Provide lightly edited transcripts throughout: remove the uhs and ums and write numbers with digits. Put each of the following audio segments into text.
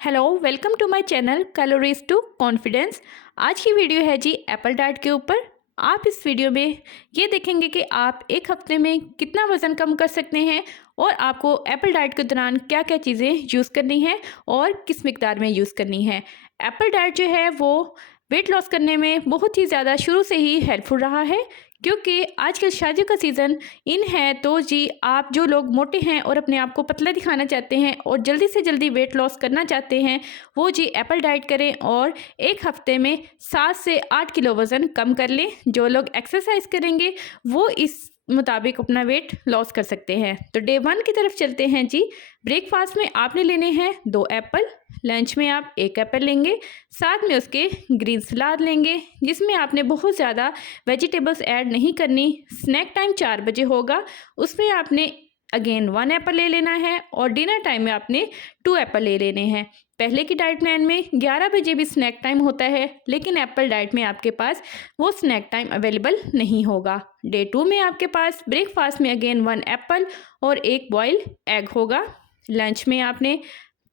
Hello, welcome to my channel calories to confidence. आज की video है जी एप्पल डाइट के ऊपर। आप इस वीडियो में ये देखेंगे कि आप एक हफ्ते में कितना वज़न कम कर सकते हैं और आपको एप्पल डाइट के दौरान क्या क्या चीज़ें यूज़ करनी है और किस मिकदार में यूज़ करनी है। एप्पल डाइट जो है वो वेट लॉस करने में बहुत ही ज़्यादा शुरू से ही हेल्पफुल रहा है, क्योंकि आजकल शादियों का सीज़न इन है। तो जी आप जो लोग मोटे हैं और अपने आप को पतला दिखाना चाहते हैं और जल्दी से जल्दी वेट लॉस करना चाहते हैं, वो जी एप्पल डाइट करें और एक हफ्ते में 7 से 8 किलो वज़न कम कर लें। जो लोग एक्सरसाइज करेंगे वो इस मुताबिक अपना वेट लॉस कर सकते हैं। तो डे 1 की तरफ चलते हैं जी। ब्रेकफास्ट में आपने लेने हैं 2 एप्पल, लंच में आप 1 एप्पल लेंगे, साथ में उसके ग्रीन सलाद लेंगे जिसमें आपने बहुत ज़्यादा वेजिटेबल्स ऐड नहीं करनी। स्नैक टाइम 4 बजे होगा, उसमें आपने अगेन 1 एप्पल ले लेना है और डिनर टाइम में आपने 2 एप्पल ले लेने हैं। पहले की डाइट प्लान में 11 बजे भी स्नैक टाइम होता है, लेकिन एप्पल डाइट में आपके पास वो स्नैक टाइम अवेलेबल नहीं होगा। डे 2 में आपके पास ब्रेकफास्ट में अगेन 1 एप्पल और 1 बॉइल्ड एग होगा। लंच में आपने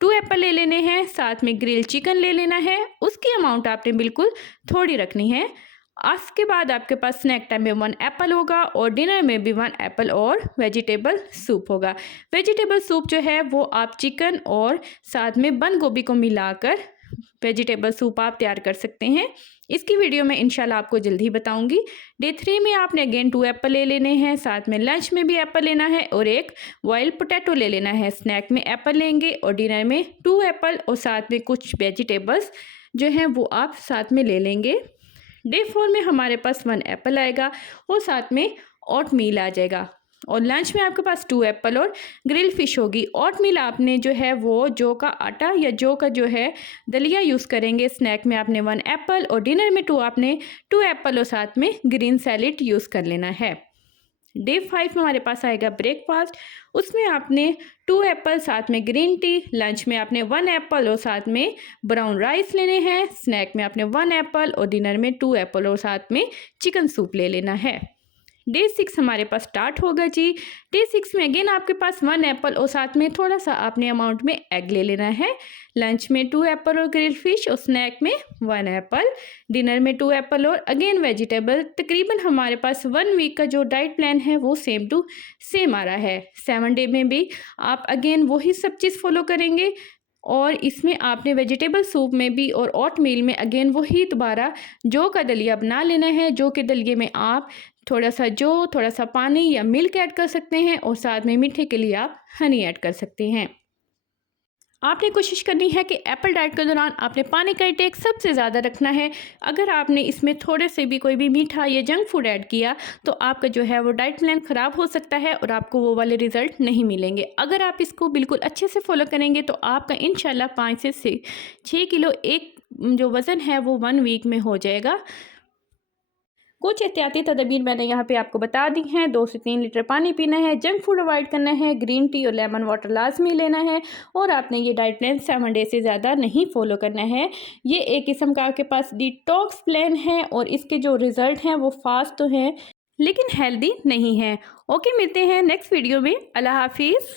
2 एप्पल ले लेने हैं, साथ में ग्रिल चिकन ले लेना है। उसकी अमाउंट आपने बिल्कुल थोड़ी रखनी है। उसके बाद आपके पास स्नैक टाइम में 1 एप्पल होगा और डिनर में भी 1 एप्पल और वेजिटेबल सूप होगा। वेजिटेबल सूप जो है वो आप चिकन और साथ में बंद गोभी को मिलाकर वेजिटेबल सूप आप तैयार कर सकते हैं। इसकी वीडियो मैं इंशाल्लाह आपको जल्दी ही बताऊंगी। डे 3 में आपने अगेन 2 एप्पल ले लेने हैं, साथ में लंच में भी एप्पल लेना है और 1 बॉइल्ड पोटैटो ले लेना है। स्नैक में एप्पल लेंगे और डिनर में 2 एप्पल और साथ में कुछ वेजिटेबल्स जो हैं वो आप साथ में ले लेंगे। डे 4 में हमारे पास 1 एप्पल आएगा और साथ में ओट मील आ जाएगा और लंच में आपके पास 2 एप्पल और ग्रिल फिश होगी। ओट मील आपने जो है वो जौ का आटा या जौ का जो है दलिया यूज़ करेंगे। स्नैक में आपने 1 एप्पल और डिनर में आपने 2 एप्पल और साथ में ग्रीन सैलेड यूज़ कर लेना है। डे 5 में हमारे पास आएगा ब्रेकफास्ट, उसमें आपने 2 एप्पल साथ में ग्रीन टी, लंच में आपने 1 एप्पल और साथ में ब्राउन राइस लेने हैं। स्नैक में आपने 1 एप्पल और डिनर में 2 एप्पल और साथ में चिकन सूप ले लेना है। डे 6 हमारे पास स्टार्ट होगा जी। डे 6 में अगेन आपके पास 1 एप्पल और साथ में थोड़ा सा आपने अमाउंट में एग ले लेना है। लंच में 2 एप्पल और ग्रिल फिश और स्नैक में 1 एप्पल, डिनर में 2 एप्पल और अगेन वेजिटेबल। तकरीबन हमारे पास 1 वीक का जो डाइट प्लान है वो सेम टू सेम आ रहा है। 7 डे में भी आप अगेन वही सब चीज़ फॉलो करेंगे और इसमें आपने वेजिटेबल सूप में भी और ओट मील में अगेन वही दोबारा जौ का दलिया बना लेना है। जौ के दलिए में आप थोड़ा सा जौ, थोड़ा सा पानी या मिल्क ऐड कर सकते हैं और साथ में मीठे के लिए आप हनी ऐड कर सकते हैं। आपने कोशिश करनी है कि एप्पल डाइट के दौरान आपने पानी का इंटेक सबसे ज़्यादा रखना है। अगर आपने इसमें थोड़े से भी कोई भी मीठा या जंक फूड ऐड किया तो आपका जो है वो डाइट प्लान ख़राब हो सकता है और आपको वो वाले रिज़ल्ट नहीं मिलेंगे। अगर आप इसको बिल्कुल अच्छे से फॉलो करेंगे तो आपका इंशाल्लाह 5 से 6 किलो एक जो वज़न है वो 1 वीक में हो जाएगा। कुछ एहतियाती तदबीर मैंने यहाँ पे आपको बता दी हैं। 2 से 3 लीटर पानी पीना है, जंक फूड अवॉइड करना है, ग्रीन टी और लेमन वाटर लाजमी लेना है और आपने ये डाइट प्लान 7 डे से ज़्यादा नहीं फॉलो करना है। ये एक किस्म का आपके पास डिटॉक्स प्लान है और इसके जो रिज़ल्ट हैं वो फास्ट तो हैं लेकिन हेल्दी नहीं हैं। ओके, मिलते हैं नेक्स्ट वीडियो में। अल्लाह हाफिज़।